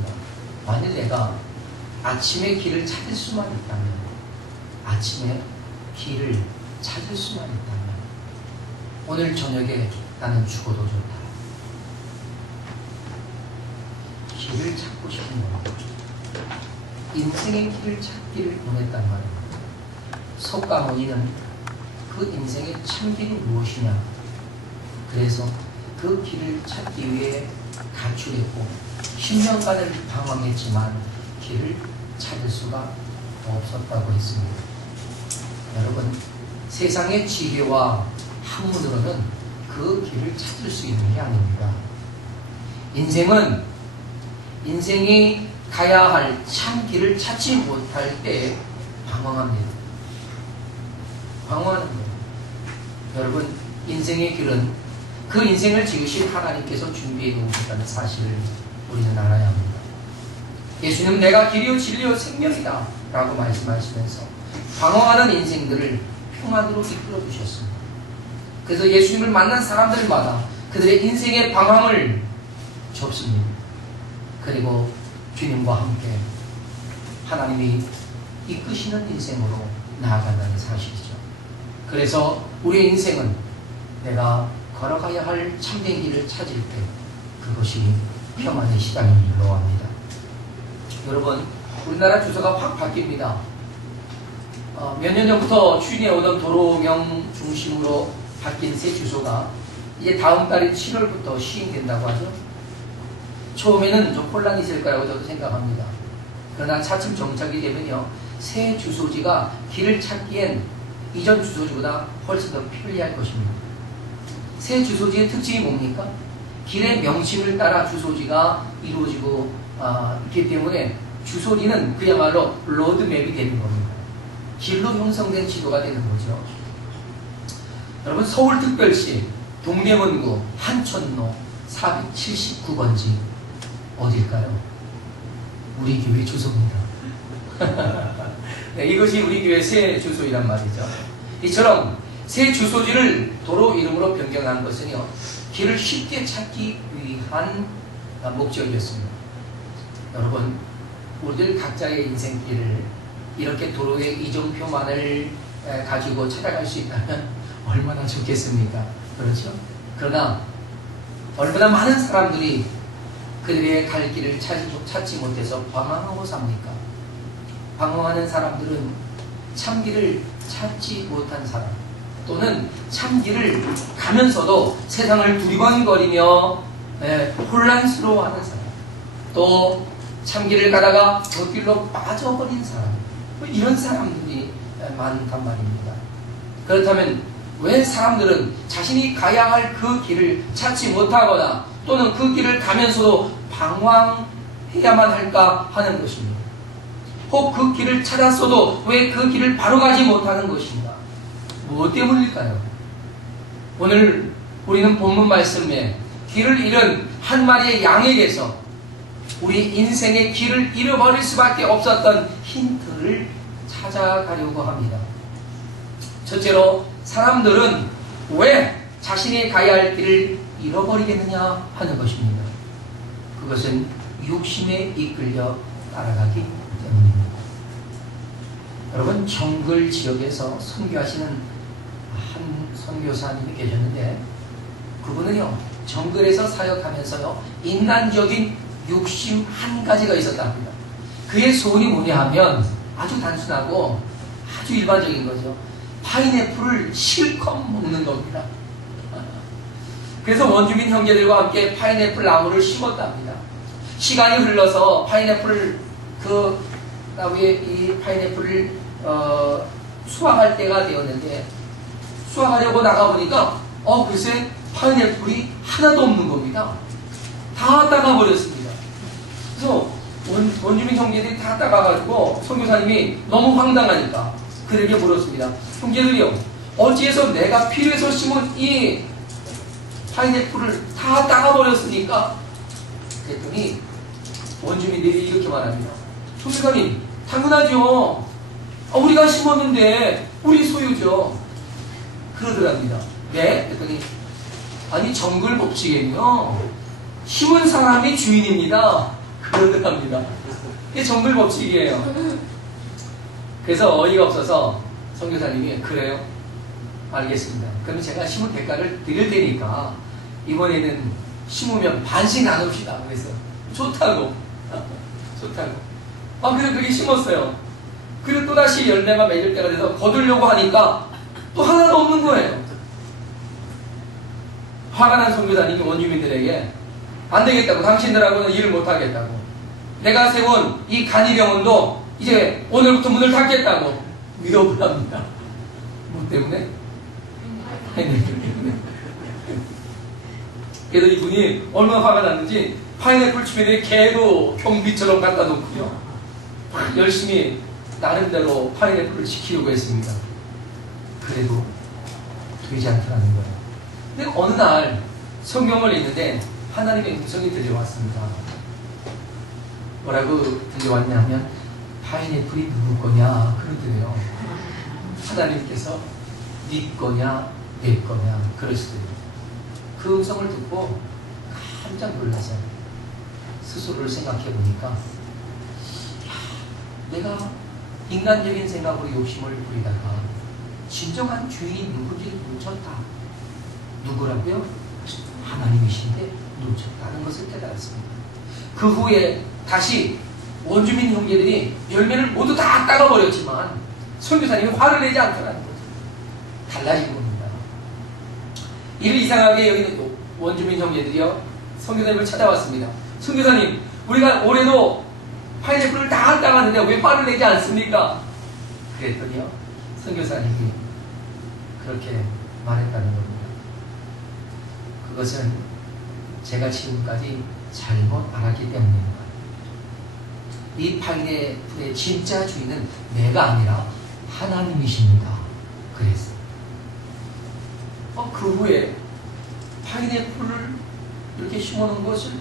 있습니다. 만일 내가 아침에 길을 찾을 수만 있다면, 아침에 길을 찾을 수만 있다면, 오늘 저녁에 나는 죽어도 좋다. 길을 찾고 싶은 겁니다. 인생의 길을 찾기를 원했단 말입니다. 석가모니는 그 인생의 참길이 무엇이냐, 그래서 그 길을 찾기 위해 가출했고 10년간을 방황했지만 길을 찾을 수가 없었다고 했습니다. 여러분, 세상의 지혜와 학문으로는 그 길을 찾을 수 있는 게 아닙니다. 인생이 가야 할 참 길을 찾지 못할 때 방황합니다. 방황하는 거예요. 여러분, 인생의 길은 그 인생을 지으신 하나님께서 준비해 놓으셨다는 사실을 우리는 알아야 합니다. 예수님, 내가 길이요 진리요 생명이다 라고 말씀하시면서 방황하는 인생들을 평안으로 이끌어 주셨습니다. 그래서 예수님을 만난 사람들마다 그들의 인생의 방황을 접습니다. 그리고 주님과 함께 하나님이 이끄시는 인생으로 나아간다는 사실이죠. 그래서 우리의 인생은 내가 걸어가야 할 참된 길을 찾을 때 그것이 평안의 시간인 줄로 압니다. 여러분, 우리나라 주소가 확 바뀝니다. 몇 년 전부터 추진해 오던 도로명 중심으로 바뀐 새 주소가 이제 다음 달인 7월부터 시행된다고 하죠. 처음에는 좀 혼란이 있을 거라고 저도 생각합니다. 그러나 차츰 정착이 되면요, 새 주소지가 길을 찾기엔 이전 주소지보다 훨씬 더 편리할 것입니다. 새 주소지의 특징이 뭡니까? 길의 명칭을 따라 주소지가 이루어지고 있기 때문에 주소지는 그야말로 로드맵이 되는 겁니다. 길로 형성된 지도가 되는 거죠. 여러분, 서울특별시 동대문구 한천로 479번지 어딜까요? 우리 교회 주소입니다. 네, 이것이 우리 교회 새 주소이란 말이죠. 이처럼 새 주소지를 도로 이름으로 변경한 것은요, 길을 쉽게 찾기 위한 목적이었습니다. 여러분, 우리들 각자의 인생길을 이렇게 도로의 이정표만을 가지고 찾아갈 수 있다면 얼마나 좋겠습니까? 그렇죠? 그러나 얼마나 많은 사람들이 그들의 갈 길을 찾지 못해서 방황하고 삽니까? 방황하는 사람들은 참길을 찾지 못한 사람, 또는 참길을 가면서도 세상을 두리번거리며 혼란스러워하는 사람, 또 참길을 가다가 곁길로 빠져버린 사람, 이런 사람들이 많단 말입니다. 그렇다면 왜 사람들은 자신이 가야 할 그 길을 찾지 못하거나 또는 그 길을 가면서도 방황해야만 할까 하는 것입니다. 혹 그 길을 찾았어도 왜 그 길을 바로 가지 못하는 것인가? 무엇 때문일까요? 오늘 우리는 본문 말씀에 길을 잃은 한 마리의 양에게서 우리 인생의 길을 잃어버릴 수밖에 없었던 힌트를 찾아가려고 합니다. 첫째로, 사람들은 왜 자신이 가야 할 길을 잃어버리겠느냐 하는 것입니다. 그것은 육신에 이끌려 따라가기 때문입니다. 여러분, 정글 지역에서 선교하시는 한 선교사님이 계셨는데, 그분은요, 정글에서 사역하면서요, 인간적인 욕심 한 가지가 있었답니다. 그의 소원이 뭐냐 하면 아주 단순하고 아주 일반적인 거죠. 파인애플을 실컷 먹는 겁니다. 그래서 원주민 형제들과 함께 파인애플 나무를 심었답니다. 시간이 흘러서 파인애플 그 나무에 이 파인애플을 수확할 때가 되었는데, 수확하려고 나가보니까 글쎄 파인애플이 하나도 없는 겁니다. 다 따가버렸습니다. 그래서 원주민 형제들이 다 따가가지고 선교사님이 너무 황당하니까 그들에게 물었습니다. 형제들이요, 어찌해서 내가 필요해서 심은 이 파인애플을 다 따가버렸으니까? 그랬더니 원주민들이 이렇게 말합니다. 선교사님, 당연하죠. 우리가 심었는데 우리 소유죠. 그러더랍니다. 네? 그랬더니 아니, 정글 법칙에는요, 심은 사람이 주인입니다. 그러더랍니다. 이게 정글 법칙이에요. 그래서 어이가 없어서 선교사님이 그래요? 알겠습니다. 그러면 제가 심은 대가를 드릴 테니까 이번에는 심으면 반씩 나눕시다. 그래서 좋다고. 좋다고. 그래서 그렇게 심었어요. 그리고 또다시 열매가 맺을 때가 돼서 거두려고 하니까 또 하나도 없는 거예요. 화가 난 선교사님이 원주민들에게 안 되겠다고, 당신들하고는 일을 못 하겠다고, 내가 세운 이 간이병원도 이제 오늘부터 문을 닫겠다고 위협을 합니다. 뭐 때문에? 파인애플 때문에. 그래서 이분이 얼마나 화가 났는지 파인애플 주변에 개도 경비처럼 갖다 놓고요, 열심히 나름대로 파인애플을 지키려고 했습니다. 그래도 되지 않더라는 거예요. 근데 어느 날 성경을 읽는데 하나님의 음성이 들려왔습니다. 뭐라고 들려왔냐면 파인애플이 누구 거냐 그러더래요. 하나님께서 네 거냐 내 거냐 그러시더래요. 그 음성을 듣고 깜짝 놀라서 스스로를 생각해 보니까 내가 인간적인 생각으로 욕심을 부리다가 진정한 주인이 누군지를 놓쳤다. 누구라고요? 하나님이신데 놓쳤다는 것을 깨달았습니다. 그 후에 다시 원주민 형제들이 열매를 모두 다 따가버렸지만 선교사님이 화를 내지 않더라는 거죠. 달라진 겁니다. 이를 이상하게 여기는 원주민 형제들이요, 선교사님을 찾아왔습니다. 선교사님, 우리가 올해도 파인애플을 다 따갔는데 왜 화를 내지 않습니까? 그랬더니요, 선교사님이 그렇게 말했다는 겁니다. 그것은 제가 지금까지 잘못 알았기 때문입니다. 이 파인애플의 진짜 주인은 내가 아니라 하나님이십니다. 그랬어요. 그 후에 파인애플을 이렇게 심어놓은 것을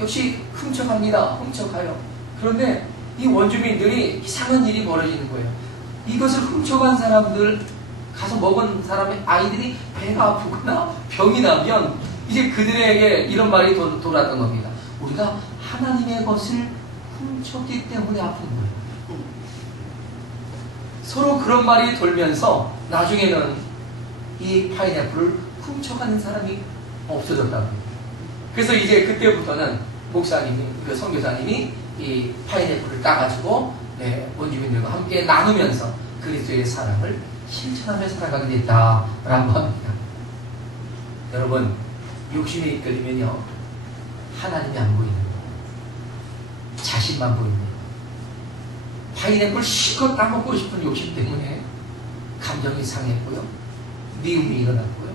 역시 훔쳐갑니다. 훔쳐가요. 그런데 이 원주민들이 이상한 일이 벌어지는 거예요. 이것을 훔쳐간 사람들, 가서 먹은 사람의 아이들이 배가 아프거나 병이 나면 이제 그들에게 이런 말이 돌았던 겁니다. 우리가 하나님의 것을 훔쳤기 때문에 아픈 거예요. 서로 그런 말이 돌면서 나중에는 이 파인애플을 훔쳐가는 사람이 없어졌다고 해요. 그래서 이제 그때부터는 목사님이, 그 선교사님이 이 파인애플을 따가지고 원주민들과 함께 나누면서 그리스도의 사랑을 실천하며 살아가게 됐다라고 합니다. 여러분, 욕심에 이끌리면요, 하나님이 안 보이는 거예요. 자신만 보이는 거예요. 파인애플 실컷 따먹고 싶은 욕심 때문에 감정이 상했고요, 미움이 일어났고요,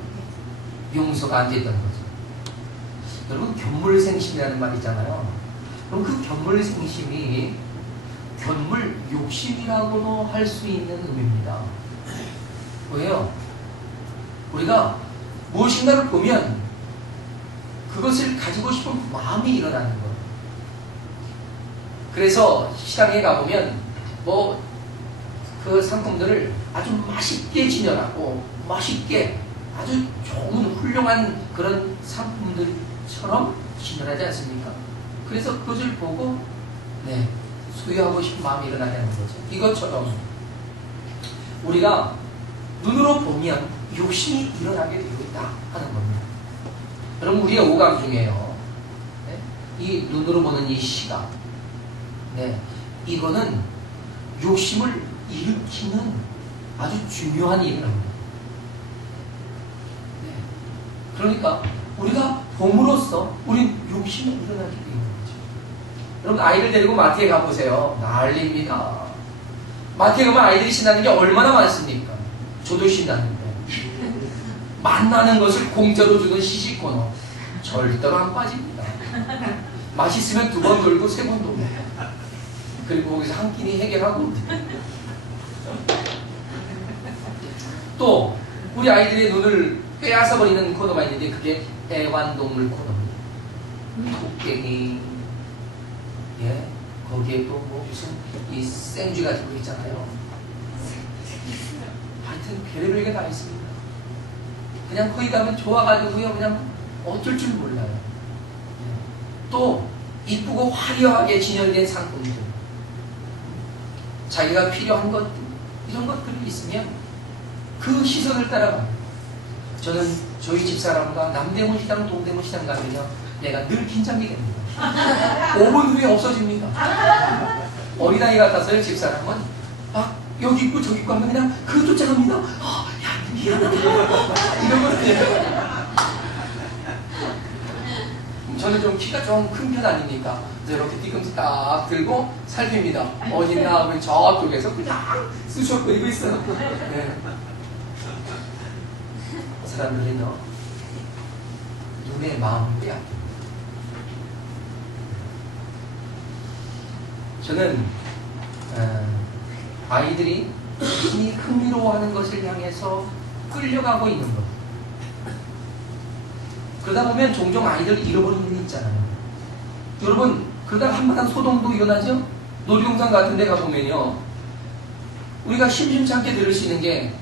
용서가 안 됐던 거죠. 여러분, 견물생심이라는 말 있잖아요. 그럼 그 견물생심이 견물 욕심이라고도 할 수 있는 의미입니다. 왜요? 우리가 무엇인가를 보면 그것을 가지고 싶은 마음이 일어나는 거예요. 그래서 시장에 가보면 그 상품들을 아주 맛있게 진열하고 맛있게 아주 좋은 훌륭한 그런 상품들처럼 진열하지 않습니까? 그래서 그것을 보고 소유하고 싶은 마음이 일어나는 거죠. 이것처럼 우리가 눈으로 보면 욕심이 일어나게 되어 있다 하는 겁니다. 여러분, 우리의 오감 중에요, 이 눈으로 보는 이 시각, 이거는 욕심을 일으키는 아주 중요한 일을 합니다. 그러니까 우리가 봄으로써 우린 욕심이 일어나게 되는 거죠. 여러분, 아이를 데리고 마트에 가보세요. 난리입니다. 마트에 가면 아이들이 신나는 게 얼마나 많습니까? 저도 신나는데. 맛나는 것을 공짜로 주는 시식코너 절대로 안 빠집니다. 맛있으면 2번 돌고 3번 돌고, 그리고 거기서 한 끼니 해결하고. 또 우리 아이들의 눈을 빼앗아 버리는 코너가 있는데 그게 애완동물 코너입니다. 토깽이, 거기에 또 무슨 이 생쥐 같은 거 있잖아요. 하여튼 별의별 게 다 있습니다. 그냥 거기 가면 좋아가지고요, 그냥 어쩔 줄 몰라요. 또 이쁘고 화려하게 진열된 상품들, 자기가 필요한 것들, 이런 것들이 있으면 그 시선을 따라갑니다. 저는 저희 집사람과 남대문 시장, 동대문 시장 가면요, 내가 늘 긴장이 됩니다. 5분 후에 없어집니다. 어린아이 같아서요, 집사람은 막 여기 있고 저기 있고 하면 그냥 그 쫓아갑니다. 야, 미안하다. 이러거든요. 저는 좀 키가 좀 큰 편 아닙니까? 그래서 이렇게 뒤꿈치 딱 들고 살핍니다. 어딨나 하면 저쪽에서 그냥 쑤셔거리고 있어요. 네. 사람들은요, 눈의 마음을 빼앗깁니다. 저는 아이들이 이 흥미로워하는 것을 향해서 끌려가고 있는 것. 그러다 보면 종종 아이들 잃어버리는 일 있잖아요. 여러분, 그러다 한바탕 소동도 일어나죠? 놀이동산 같은 데 가보면요, 우리가 심심찮게 들을 수 있는 게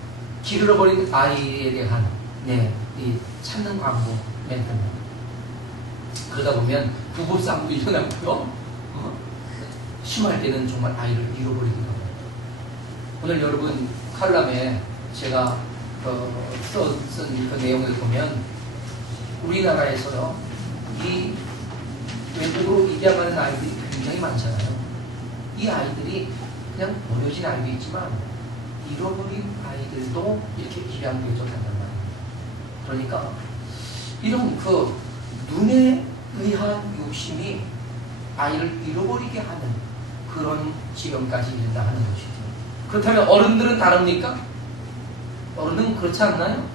길 잃어버린 아이에 대한 이 찾는 광고 멘트입니다. 그러다 보면 부부싸움도 일어나고요, 심할 때는 정말 아이를 잃어버리기도 합니다. 오늘 여러분 칼럼에 제가 쓴 그 내용을 보면 우리나라에서요, 이 외국으로 입양하는 아이들이 굉장히 많잖아요. 이 아이들이 그냥 버려진 아이도 있지만 잃어버린 아이들도 이렇게 입양되어져 간단 말입니다. 그러니까 이런 그 눈에 의한 욕심이 아이를 잃어버리게 하는 그런 지경까지 이른다 하는 것이죠. 그렇다면 어른들은 다릅니까? 어른은 그렇지 않나요?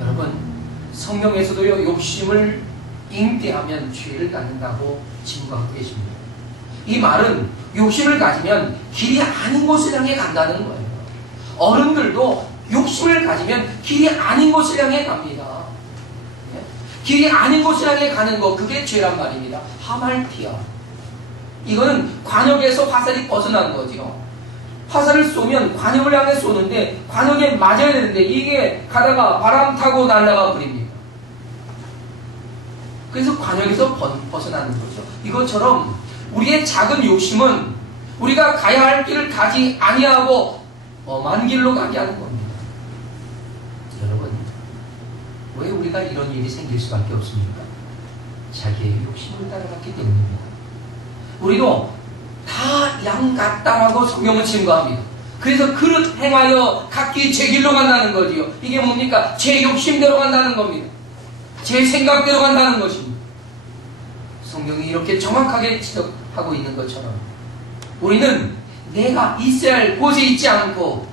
여러분, 성경에서도요, 욕심을 잉태하면 죄를 낳는다고 증거하고 계십니다. 이 말은 욕심을 가지면 길이 아닌 곳을 향해 간다는 거예요. 어른들도 욕심을 가지면 길이 아닌 곳을 향해 갑니다. 길이 아닌 곳을 향해 가는 거, 그게 죄란 말입니다. 하말티아. 이거는 관역에서 화살이 벗어난 거죠. 화살을 쏘면 관역을 향해 쏘는데 관역에 맞아야 되는데 이게 가다가 바람 타고 날아가 버립니다. 그래서 관역에서 벗어나는 거죠. 이것처럼 우리의 작은 욕심은 우리가 가야 할 길을 가지 아니하고 먼 길로 가게 하는 겁니다. 여러분, 왜 우리가 이런 일이 생길 수밖에 없습니까? 자기의 욕심을 따라갔기 때문입니다. 우리도 다 양 같다라고 성경은 증거합니다. 그래서 그릇 행하여 각기 제 길로 간다는 거지요. 이게 뭡니까? 제 욕심대로 간다는 겁니다. 제 생각대로 간다는 것입니다. 성경이 이렇게 정확하게 지적하고 있는 것처럼 우리는 내가 있어야 할 곳에 있지 않고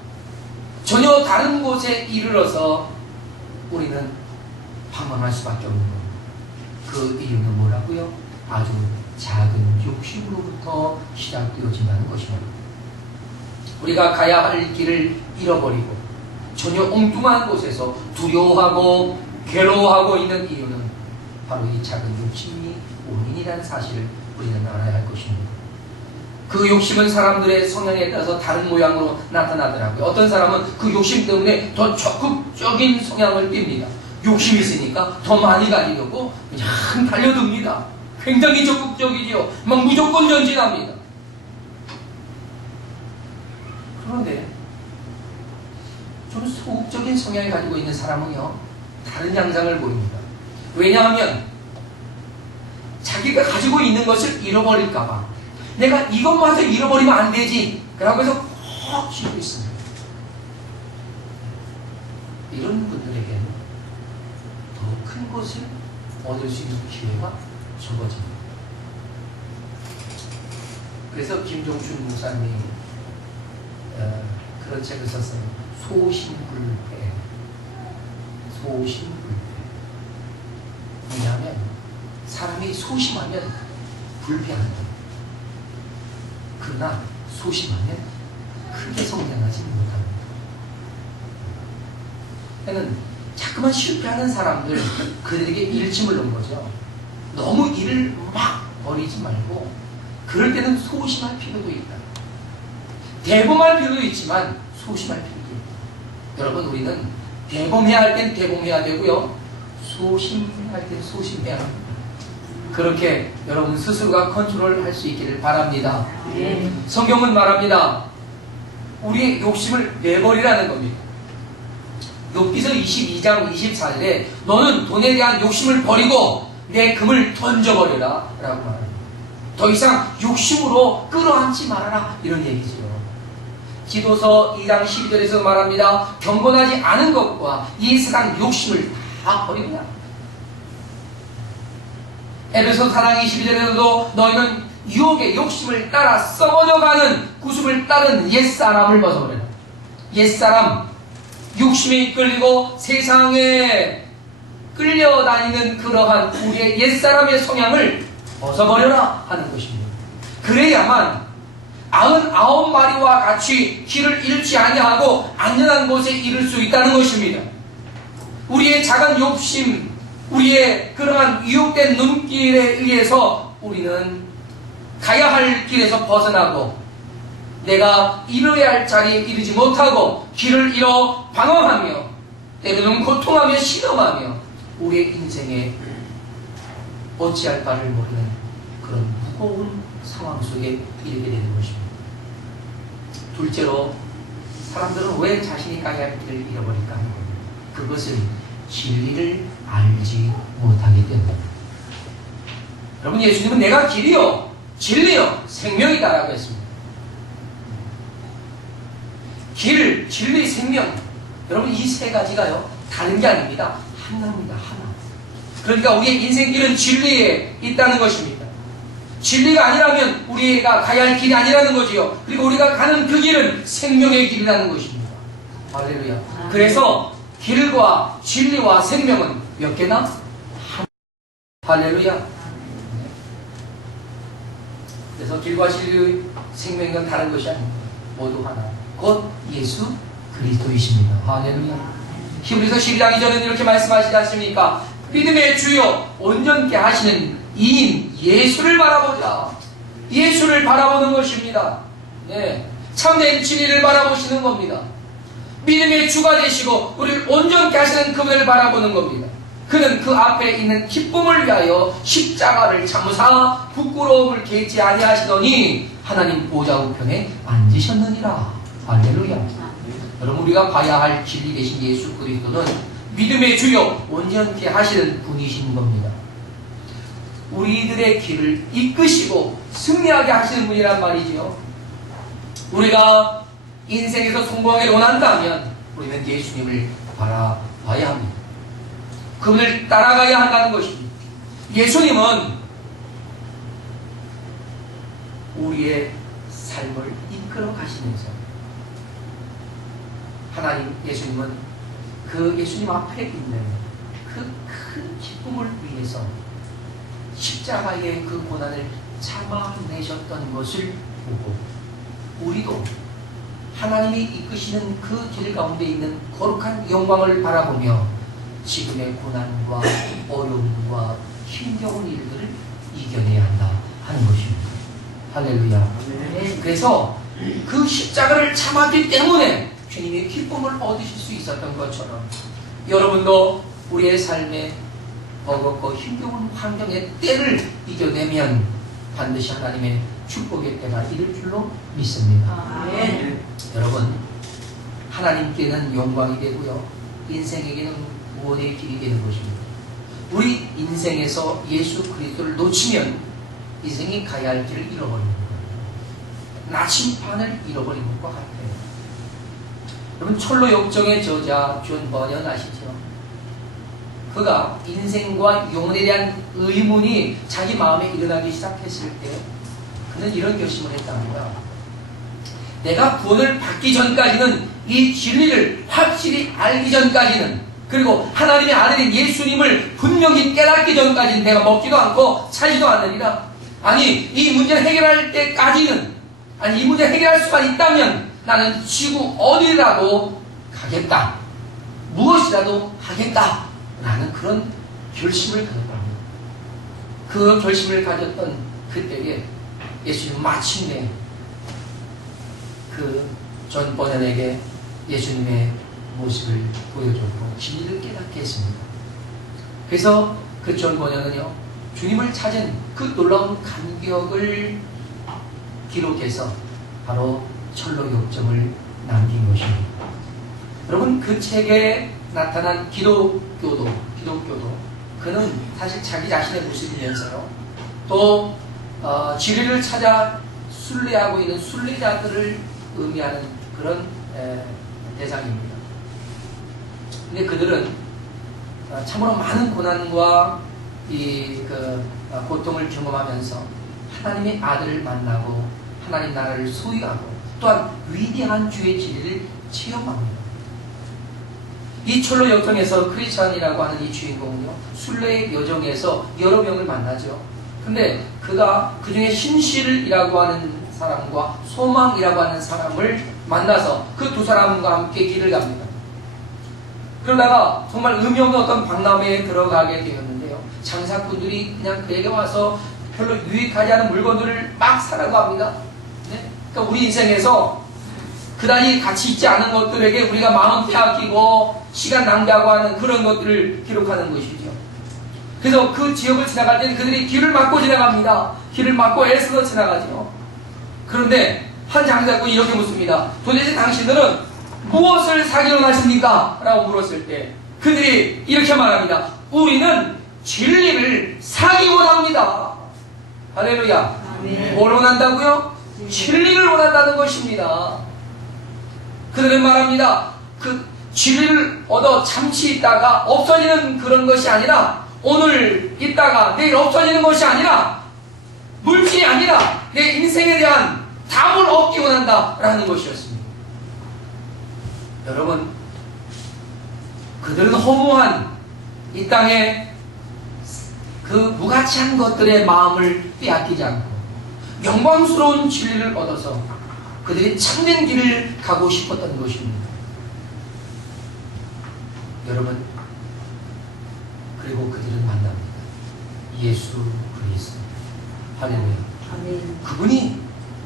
전혀 다른 곳에 이르러서 우리는 방황할 수밖에 없는 겁니다. 그 이유는 뭐라고요? 아주 작은 욕심으로부터 시작되어진다는 것입니다. 우리가 가야 할 길을 잃어버리고 전혀 엉뚱한 곳에서 두려워하고 괴로워하고 있는 이유는 바로 이 작은 욕심이 원인이라는 사실을 우리는 알아야 할 것입니다. 그 욕심은 사람들의 성향에 따라서 다른 모양으로 나타나더라고요. 어떤 사람은 그 욕심 때문에 더 적극적인 성향을 띱니다. 욕심이 있으니까 더 많이 가지려고 그냥 달려듭니다. 굉장히 적극적이지요. 막 무조건 전진합니다. 그런데 좀 소극적인 성향을 가지고 있는 사람은요, 다른 양상을 보입니다. 왜냐하면 자기가 가지고 있는 것을 잃어버릴까봐 내가 이것마저 잃어버리면 안 되지 그러고 해서 꼭 쥐고 있습니다. 이런 분들에게는 더 큰 것을 얻을 수 있는 기회가 적어집니다. 그래서 김종춘 목사님이 그런 책을 썼어요. 소신불패. 소신불패. 왜냐하면 사람이 소심하면 불패한다. 그러나 소심하면 크게 성장하지 못합니다. 그러니까 자꾸만 실패하는 사람들, 그들에게 일침을 놓은 거죠. 너무 일을 막 버리지 말고 그럴 때는 소심할 필요도 있다. 대범할 필요도 있지만 소심할 필요도 있다. 여러분, 우리는 대범해야 할 땐 대범해야 되고요, 소심해야 할 땐 소심해야 합니다. 그렇게 여러분 스스로가 컨트롤할 수 있기를 바랍니다. 네. 성경은 말합니다. 우리의 욕심을 내버리라는 겁니다. 욥기서 22장 24절에 너는 돈에 대한 욕심을 버리고 내 금을 던져버려라 라고 말합니다. 더 이상 욕심으로 끌어안지 말아라 이런 얘기죠. 기도서 2장 12절에서 말합니다. 경건하지 않은 것과 이 세상 욕심을 다 버리라. 에베소 4장 22절에서도 너희는 유혹의 욕심을 따라 썩어져가는 구습을 따른 옛사람을 벗어버려라. 옛사람, 욕심에 이끌리고 세상에 끌려다니는 그러한 우리의 옛사람의 성향을 벗어버려라 하는 것입니다. 그래야만 99마리와 같이 길을 잃지 아니하고 안전한 곳에 이를 수 있다는 것입니다. 우리의 작은 욕심, 우리의 그러한 유혹된 눈길에 의해서 우리는 가야 할 길에서 벗어나고 내가 이루어야 할 자리에 이르지 못하고 길을 잃어 방황하며 때로는 고통하며 신음하며 우리의 인생에 어찌할 바를 모르는 그런 무거운 상황 속에 이르게 되는 것입니다. 둘째로 사람들은 왜 자신이 가야 할 길을 잃어버릴까 하는 겁니다. 그것은 진리를 알지 못하기 때문입니다. 여러분, 예수님은 내가 길이요 진리요 생명이다 라고 했습니다. 길, 진리, 생명, 여러분 이 세 가지가요 다른 게 아닙니다. 하나입니다. 하나. 그러니까 우리의 인생길은 진리에 있다는 것입니다. 진리가 아니라면 우리가 가야 할 길이 아니라는 거지요. 그리고 우리가 가는 그 길은 생명의 길이라는 것입니다. 할렐루야. 그래서 길과 진리와 생명은 몇 개나? 할렐루야. 그래서 길과 진리, 생명은 다른 것이 아닙니다. 모두 하나. 곧 예수 그리스도이십니다. 할렐루야. 히브리서 12장 2절은 이렇게 말씀하시지 않습니까? 믿음의 주요 온전케 하시는 이인 예수를 바라보자. 예수를 바라보는 것입니다. 네. 참된 진리를 바라보시는 겁니다. 믿음의 주가 되시고 우리를 온전케 하시는 그분을 바라보는 겁니다. 그는 그 앞에 있는 기쁨을 위하여 십자가를 참으사 부끄러움을 개치 아니하시더니 하나님 보좌 우편에 앉으셨느니라. 할렐루야. 여러분, 우리가 봐야 할 진리 되신 예수 그리스도는 믿음의 주요 온전케 하시는 분이신 겁니다. 우리들의 길을 이끄시고 승리하게 하시는 분이란 말이지요. 우리가 인생에서 성공하기를 원한다면 우리는 예수님을 바라봐야 합니다. 그분을 따라가야 한다는 것입니다. 예수님은 우리의 삶을 이끌어 가시면서 하나님, 예수님은 그 예수님 앞에 있는 그 큰 기쁨을 위해서 십자가의 그 고난을 참아내셨던 것을 보고 우리도 하나님이 이끄시는 그 길 가운데 있는 거룩한 영광을 바라보며 지금의 고난과 어려움과 힘겨운 일들을 이겨내야 한다 하는 것입니다. 할렐루야. 그래서 그 십자가를 참았기 때문에 주님의 기쁨을 얻으실 수 있었던 것처럼 여러분도 우리의 삶에 버겁고 힘겨운 환경의 때를 이겨내면 반드시 하나님의 축복의 때가 이를 줄로 믿습니다. 여러분, 하나님께는 영광이 되고요, 인생에게는 구원의 길이 되는 것입니다. 우리 인생에서 예수 그리스도를 놓치면 인생이 가야 할 길을 잃어버리는 거예요. 나침반을 잃어버린 것과 같아요. 여러분, 철로 역정의 저자 존 버년 아시죠? 그가 인생과 영혼에 대한 의문이 자기 마음에 일어나기 시작했을 때 그는 이런 결심을 했답니다. 내가 구원을 받기 전까지는 이 진리를 확실히 알기 전까지는, 그리고 하나님의 아들인 예수님을 분명히 깨닫기 전까지는 내가 먹지도 않고 살지도 않으리라. 아니, 이 문제를 해결할 때까지는, 아니, 이 문제를 해결할 수가 있다면 나는 지구 어디라도 가겠다, 무엇이라도 하겠다 라는 그런 결심을 가졌답니다. 그 결심을 가졌던 그때에 예수님 마침내 그 존 버년에게 예수님의 모습을 보여줬고 진리를 깨닫게 했습니다. 그래서 그 존 버년은요, 주님을 찾은 그 놀라운 감격을 기록해서 바로 철로역정을 남긴 것입니다. 여러분, 그 책에 나타난 기독교도 그는 사실 자기 자신의 모습이면서요, 또 진리를 찾아 순례하고 있는 순례자들을 의미하는 그런 대상입니다. 근데 그들은 참으로 많은 고난과 고통을 경험하면서 하나님의 아들을 만나고 하나님 나라를 소유하고 또한 위대한 주의 진리를 체험합니다. 이 철로 역정에서 크리스찬이라고 하는 이 주인공은요, 순례의 여정에서 여러 명을 만나죠. 근데 그가 그 중에 신실이라고 하는 사람과 소망이라고 하는 사람을 만나서 그 두 사람과 함께 길을 갑니다. 그러다가 정말 의미 없는 어떤 박람회에 들어가게 되었는데요, 장사꾼들이 그냥 그에게 와서 별로 유익하지 않은 물건들을 막 사라고 합니다. 네? 그러니까 우리 인생에서 그다지 가치 있지 않은 것들에게 우리가 마음 빼앗기고 시간 낭비하고 하는 그런 것들을 기록하는 것이죠. 그래서 그 지역을 지나갈 때는 그들이 길을 막고 지나갑니다. 길을 막고 애써서 지나가죠. 그런데 한 장사꾼이 이렇게 묻습니다. 도대체 당신들은 무엇을 사기로 나십니까? 라고 물었을 때 그들이 이렇게 말합니다. 우리는 진리를 사기 원합니다. 할렐루야. 아멘. 뭘 원한다고요? 진리를 원한다는 것입니다. 그들은 말합니다. 그 진리를 얻어 잠시 있다가 없어지는 그런 것이 아니라, 오늘 있다가 내일 없어지는 것이 아니라, 물질이 아니라 내 인생에 대한 답을 얻기 원한다라는 것이었습니다. 여러분, 그들은 허무한 이 땅에 그 무가치한 것들의 마음을 빼앗기지 않고 영광스러운 진리를 얻어서 그들이 참된 길을 가고 싶었던 것입니다. 여러분, 그리고 그들은 만납니다. 예수 그리스도. 할렐루야. 아멘. 그분이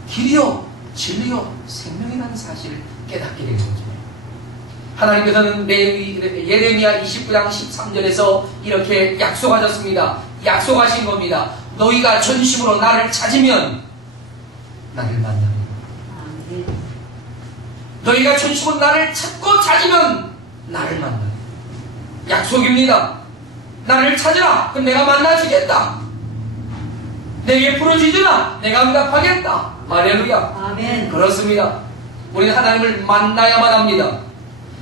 길이요 진리요 생명이라는 사실을 깨닫게 되는 거죠. 하나님께서는 예레미야 29장 13절에서 이렇게 약속하셨습니다. 약속하신 겁니다. 너희가 전심으로 나를 찾으면 나를 만납니다. 아멘. 너희가 전심으로 나를 찾고 찾으면 나를 만납니다. 약속입니다. 나를 찾으라. 그럼 내가 만나주겠다. 내게 부르짖으라. 내가 응답하겠다. 할렐루야. 아멘. 그렇습니다. 우리는 하나님을 만나야만 합니다.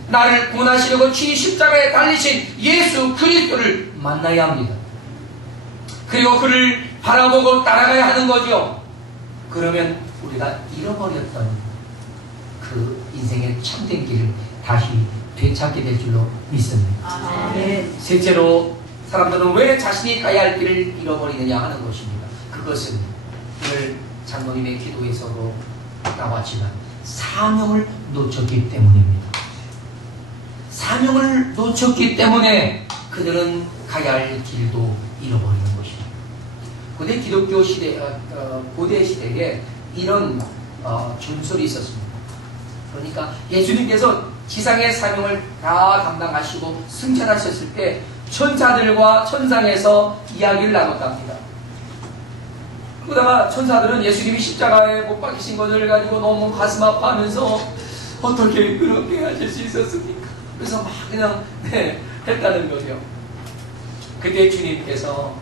나를 구원하시려고 친히 십자가에 달리신 예수 그리스도를 만나야 합니다. 그리고 그를 바라보고 따라가야 하는 거죠. 그러면 우리가 잃어버렸던 그 인생의 참된 길을 다시 되찾게 될 줄로 믿습니다. 아멘. 셋째로, 사람들은 왜 자신이 가야 할 길을 잃어버리느냐 하는 것입니다. 그것은 오늘 장로님의 기도에서도 나왔지만 사명을 놓쳤기 때문입니다. 사명을 놓쳤기 때문에 그들은 가야 할 길도 잃어버리는 것입니다. 고대 기독교 시대, 고대 시대에 이런 전설이 있었습니다. 그러니까 예수님께서 지상의 사명을 다 감당하시고 승천하셨을 때 천사들과 천상에서 이야기를 나눴답니다. 그러다가 천사들은 예수님이 십자가에 못 박히신 것을 가지고 너무 가슴 아파하면서 어떻게 그렇게 하실 수 있었습니까? 그래서 막 그냥 했다는 거죠. 그때 주님께서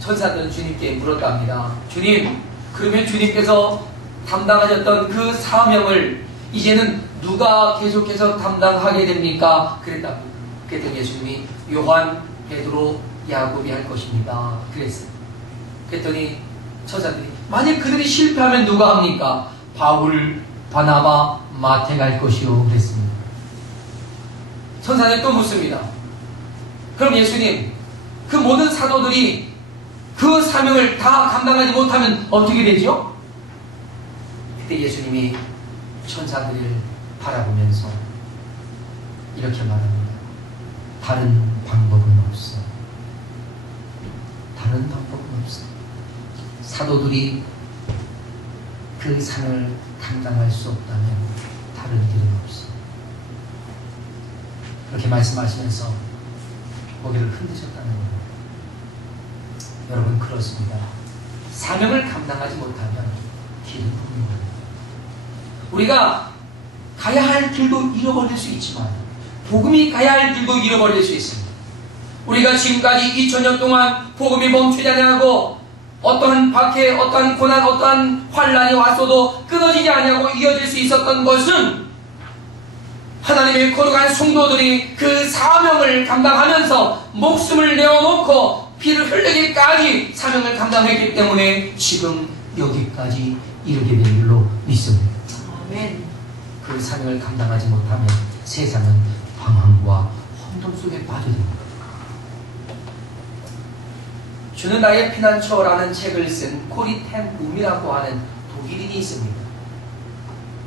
천사들은 주님께 물었답니다. 주님, 그러면 주님께서 담당하셨던 그 사명을 이제는 누가 계속해서 담당하게 됩니까? 그랬답니다. 그랬더니 예수님이 요한, 베드로, 야곱이 할 것입니다. 그랬어요. 그랬더니 천사들이 만약 그들이 실패하면 누가 합니까? 바울, 바나바, 마태가 할 것이요. 그랬습니다. 천사들이 또 묻습니다. 그럼 예수님, 그 모든 사도들이 그 사명을 다 감당하지 못하면 어떻게 되죠? 그때 예수님이 천사들을 바라보면서 이렇게 말합니다. 다른 방법은 없어. 다른 방법은 없어. 사도들이 그 상을 감당할 수 없다면 다른 길은 없어. 그렇게 말씀하시면서 고개를 흔드셨다는 거예요. 여러분, 그렇습니다. 사명을 감당하지 못하면 길은 굽는 거예요. 우리가 가야 할 길도 잃어버릴 수 있지만 복음이 가야 할 길도 잃어버릴 수 있습니다. 우리가 지금까지 2000년 동안 복음이 멈추지 아니하고 어떠한 박해, 어떠한 고난, 어떠한 환란이 왔어도 끊어지지 아니하고 이어질 수 있었던 것은 하나님의 거룩한 성도들이 그 사명을 감당하면서 목숨을 내어놓고 피를 흘리기까지 사명을 감당했기 때문에 지금 여기까지 이르게 된 줄로 믿습니다. 아멘. 그 사명을 감당하지 못하면 세상은 방황과 혼돈 속에 빠져듭니다. 주는 나의 피난처라는 책을 쓴 코리 텐 붐이라고 하는 독일인이 있습니다.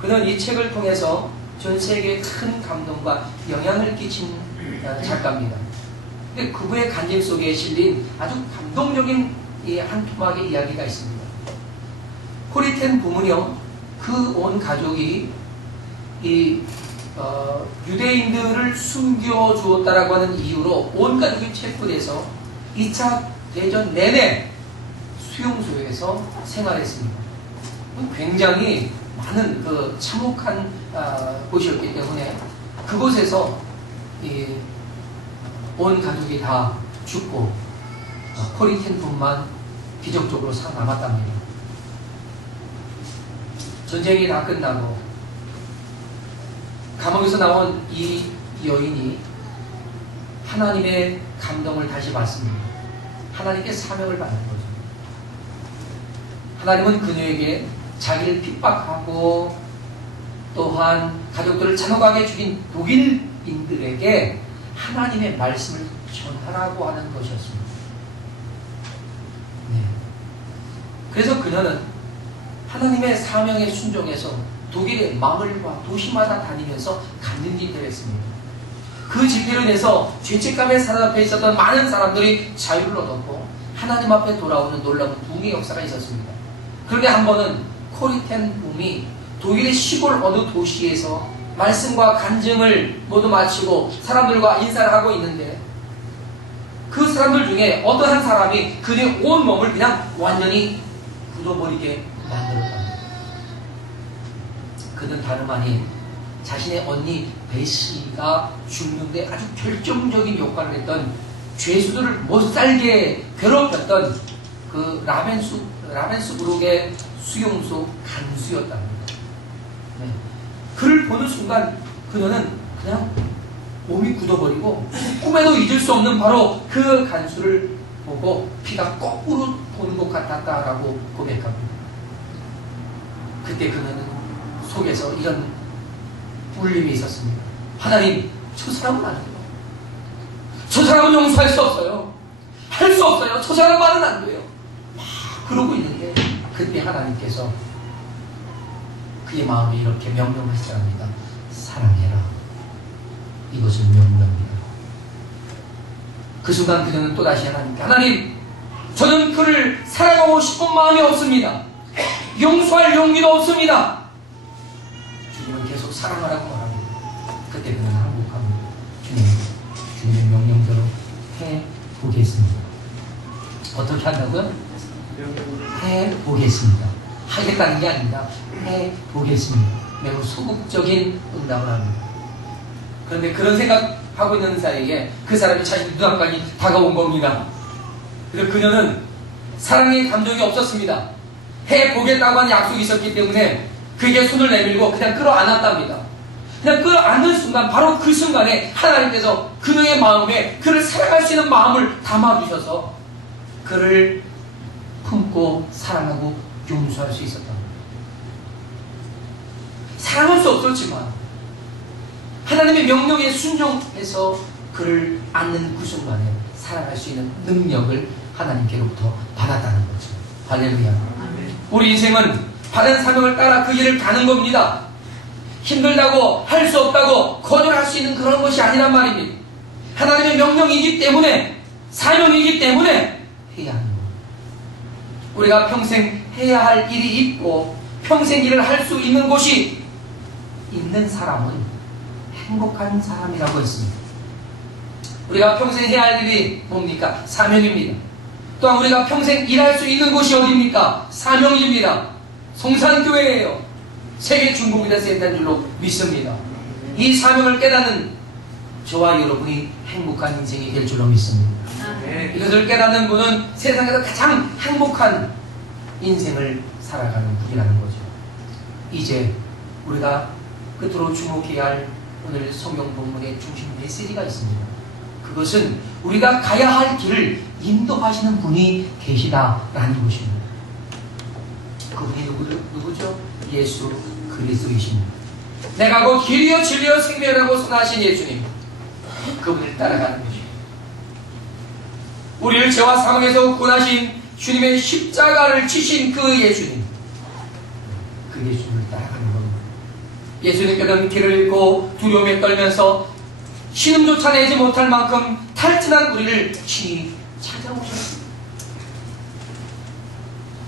그는 이 책을 통해서 전 세계에 큰 감동과 영향을 끼친 작가입니다. 근데 그분의 간증 속에 실린 아주 감동적인 한 토막의 이야기가 있습니다. 코리 텐 붐은요, 그 온 가족이 유대인들을 숨겨주었다라고 하는 이유로 온 가족이 체포돼서 2차 대전 내내 수용소에서 생활했습니다. 굉장히 많은 그 참혹한 곳이었기 때문에 그곳에서 온 가족이 다 죽고 코리 텐 붐만 기적적으로 살아남았답니다. 전쟁이 다 끝나고 감옥에서 나온 이 여인이 하나님의 감동을 다시 받습니다. 하나님께 사명을 받는 거죠. 하나님은 그녀에게 자기를 핍박하고 또한 가족들을 잔혹하게 죽인 독일인들에게 하나님의 말씀을 전하라고 하는 것이었습니다. 네. 그래서 그녀는 하나님의 사명에 순종해서 독일의 마을과 도시마다 다니면서 간증 집회를 했습니다. 그 집회로 인해서 죄책감에 사로잡혀 있었던 많은 사람들이 자유를 얻었고 하나님 앞에 돌아오는 놀라운 부흥의 역사가 있었습니다. 그런데 한 번은 코리 텐 붐이 독일의 시골 어느 도시에서 말씀과 간증을 모두 마치고 사람들과 인사를 하고 있는데 그 사람들 중에 어떤 한 사람이 그의 온 몸을 그냥 완전히 굳어버리게 만들었답니다. 그는 다름 아닌 자신의 언니 베시가 죽는데 아주 결정적인 역할을 했던 죄수들을 못살게 괴롭혔던 그 라벤스부르크의 수용소 간수였답니다. 네. 그를 보는 순간 그녀는 그냥 몸이 굳어버리고 꿈에도 잊을 수 없는 바로 그 간수를 보고 피가 거꾸로 도는 것 같았다라고 고백합니다. 그때 그녀는 속에서 이런 울림이 있었습니다. 하나님, 저 사람은 안 돼요. 저 사람은 용서할 수 없어요. 할 수 없어요. 저 사람만은 안 돼요. 막 그러고 있는데 그때 하나님께서 그의 마음에 이렇게 명령하시랍니다. 사랑해라. 이것은 명령입니다. 그 순간 그녀는 또다시 하나님께 하나님, 저는 그를 사랑하고 싶은 마음이 없습니다. 용서할 용기도 없습니다. 주님은 계속 사랑하라고 말합니다. 그때 그는 항복합니다. 주님의 명령대로 해보겠습니다. 어떻게 한다고요? 해보겠습니다. 하겠다는 게 아닙니다. 해보겠습니다. 매우 소극적인 응답을 합니다. 그런데 그런 생각하고 있는 사이에 그 사람이 자신 눈앞까지 다가온 겁니다. 그래서 그녀는 사랑의 감정이 없었습니다. 해보겠다고 하는 약속이 있었기 때문에 그에게 손을 내밀고 그냥 끌어안았답니다. 그냥 끌어안는 순간, 바로 그 순간에 하나님께서 그녀의 마음에 그를 사랑할 수 있는 마음을 담아주셔서 그를 품고 사랑하고 용서할 수 있었답니다. 사랑할 수 없었지만 하나님의 명령에 순종해서 그를 안는 그 순간에 사랑할 수 있는 능력을 하나님께로부터 받았다는 거죠. 할렐루야. 우리 인생은 받은 사명을 따라 그 길을 가는 겁니다. 힘들다고 할 수 없다고 거절할 수 있는 그런 것이 아니란 말입니다. 하나님의 명령이기 때문에, 사명이기 때문에 해야 하는 겁니다. 우리가 평생 해야 할 일이 있고 평생 일을 할 수 있는 곳이 있는 사람은 행복한 사람이라고 했습니다. 우리가 평생 해야 할 일이 뭡니까? 사명입니다. 또한 우리가 평생 일할 수 있는 곳이 어디입니까? 사명입니다. 송산교회예요. 세계 중보기도 센터인 줄로 믿습니다. 이 사명을 깨닫는 저와 여러분이 행복한 인생이 될 줄로 믿습니다. 이것을 깨닫는 분은 세상에서 가장 행복한 인생을 살아가는 분이라는 거죠. 이제 우리가 끝으로 주목해야 할 오늘 성경 본문의 중심 메시지가 있습니다. 그것은 우리가 가야 할 길을 인도하시는 분이 계시다라는 것입니다. 그분이 누구죠? 예수 그리스도이십니다. 내가 곧 길이요 진리요 생명이라고 선하신 예수님, 그분을 따라가는 것입니다. 우리를 죄와 사망에서 구원하신 주님의 십자가를 지신 그 예수님, 그 예수님을 따라가는 겁니다. 예수님께서는 길을 잃고 두려움에 떨면서 신음조차 내지 못할 만큼 탈진한 우리를 친히 찾아오셨습니다.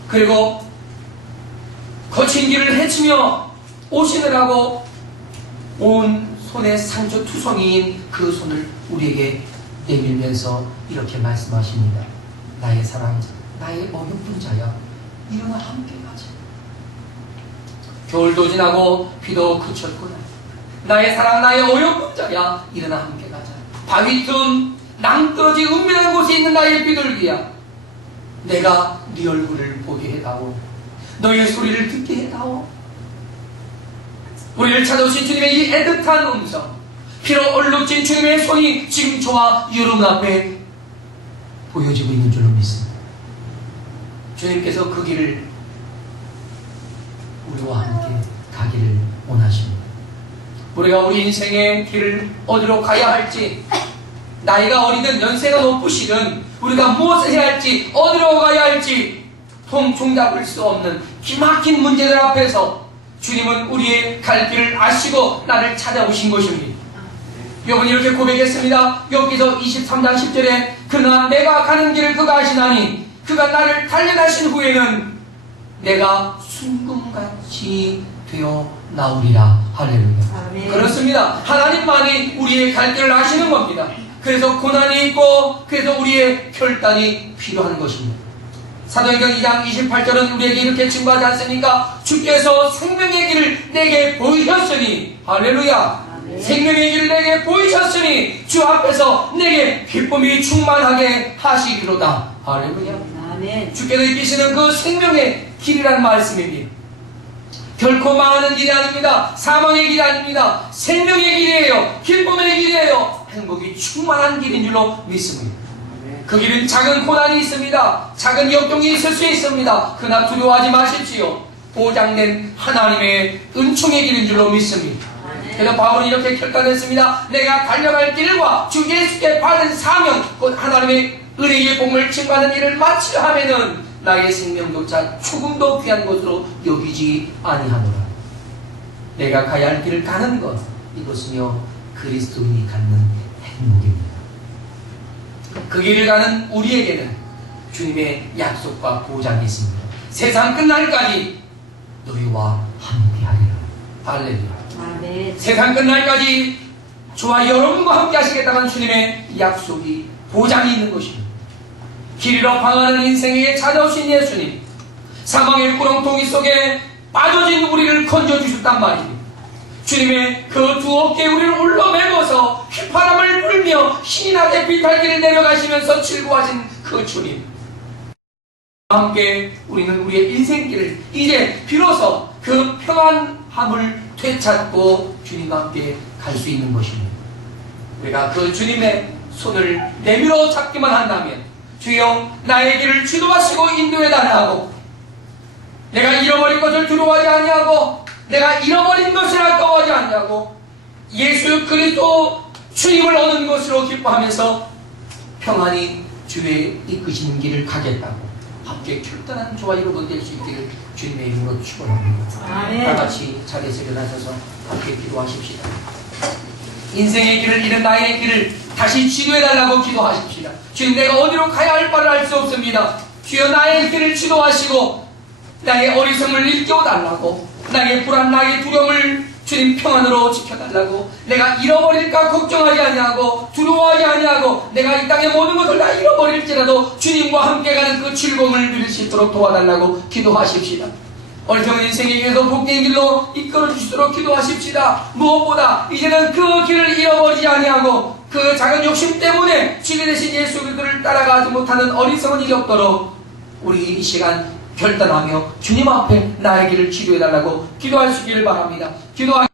그리고 거친 길을 헤치며 오시느라고 온 손에 상처 투성이인 그 손을 우리에게 내밀면서 이렇게 말씀하십니다. 나의 사랑자, 나의 어여쁜 자야, 일어나 함께 가자. 겨울도 지나고 비도 그쳤구나. 나의 사랑, 나의 어여쁜 자야, 일어나 함께 가자. 바위 틈 낭떠러지 은밀한 곳에 있는 나의 비둘기야, 내가 네 얼굴을 보게 해다오. 너의 소리를 듣게 해다오. 우리를 찾아오신 주님의 이 애틋한 음성, 피로 얼룩진 주님의 손이 지금 저와 여러분 앞에 보여지고 있는 줄로 믿습니다. 주님께서 그 길을 우리와 함께 가기를 원하십니다. 우리가 우리 인생의 길을 어디로 가야 할지, 나이가 어리든 연세가 높으시든 우리가 무엇을 해야 할지, 어디로 가야 할지 종잡을 수 없는 기막힌 문제들 앞에서 주님은 우리의 갈 길을 아시고 나를 찾아오신 것입니다. 욥은 이렇게 고백했습니다. 욥기서 23장 10절에 그러나 내가 가는 길을 그가 아시나니 그가 나를 단련하신 후에는 내가 순금같이 되어 나오리라. 할렐루야. 아멘. 그렇습니다. 하나님만이 우리의 갈 길을 아시는 겁니다. 그래서 고난이 있고 그래서 우리의 결단이 필요한 것입니다. 사도행전 2장 28절은 우리에게 이렇게 증거하지 않습니까? 주께서 생명의 길을 내게 보이셨으니, 할렐루야. 아멘. 생명의 길을 내게 보이셨으니 주 앞에서 내게 기쁨이 충만하게 하시기로다. 할렐루야. 아멘. 주께서 이끄시는 그 생명의 길이라는 말씀입니다. 결코 망하는 길이 아닙니다. 사망의 길이 아닙니다. 생명의 길이에요. 기쁨의 길이에요. 행복이 충만한 길인 줄로 믿습니다. 그 길은 작은 고난이 있습니다. 작은 역경이 있을 수 있습니다. 그러나 두려워하지 마십시오. 보장된 하나님의 은총의 길인 줄로 믿습니다. 그래서 바울은 이렇게 결단했습니다. 내가 달려갈 길과 주 예수께 받은 사명, 곧 하나님의 은혜의 복을 증거하는 일을 마치려 하면은 나의 생명조차 조금도 귀한 것으로 여기지 아니하노라. 내가 가야 할 길을 가는 것, 이것은요 그리스도인이 갖는 행복입니다. 그 길을 가는 우리에게는 주님의 약속과 보장이 있습니다. 세상 끝날까지 너희와 함께하리라. 할렐루야. 아멘. 세상 끝날까지 저와 여러분과 함께 하시겠다는 주님의 약속이, 보장이 있는 것입니다. 길 잃어 방황하는 인생에게 찾아오신 예수님, 사망의 구렁텅이 속에 빠져진 우리를 건져주셨단 말입니다. 주님의 그 두 어깨에 우리를 올려매고서 휘파람을 불며 신이 나게 비탈길을 내려가시면서 즐거워하신 그 주님, 함께 우리는 우리의 인생길을 이제 비로소 그 평안함을 되찾고 주님과 함께 갈 수 있는 것입니다. 우리가 그 주님의 손을 내밀어 잡기만 한다면, 주여 나의 길을 지도하시고 인도해달라 하고, 내가 잃어버린 것을 두려워하지 아니하고 내가 잃어버린 것을 아까워하지 않냐고 예수 그리스도 주님을 얻는 것으로 기뻐하면서 평안히 주의 이끄시는 길을 가겠다고 함께 결단한 저와 여러분 될 수 있기를 주님의 이름으로 축원합니다. 아멘. 다 같이 자리에서 일어나셔서 함께 기도하십시다. 인생의 길을 잃은 나의 길을 다시 지도해달라고 기도하십시다. 주님, 내가 어디로 가야 할 바를 알 수 없습니다. 주여 나의 길을 지도하시고 나의 어리석음을 일깨워달라고, 나의 불안, 나의 두려움을 주님 평안으로 지켜달라고, 내가 잃어버릴까 걱정하지 아니하고 두려워하지 아니하고 내가 이 땅의 모든 것을 다 잃어버릴지라도 주님과 함께 가는 그 즐거움을 누릴 수 있도록 도와달라고 기도하십시다. 어리석은 인생에게서 복된 길로 이끌어 주시도록 기도하십시다. 무엇보다 이제는 그 길을 잃어버리지 아니하고 그 작은 욕심 때문에 주님 대신 예수 그리스도를 따라가지 못하는 어리석은 일이 없도록 우리 이 시간 결단하며 주님 앞에 나의 길을 치료해달라고 기도할 수 있기를 바랍니다. 기도하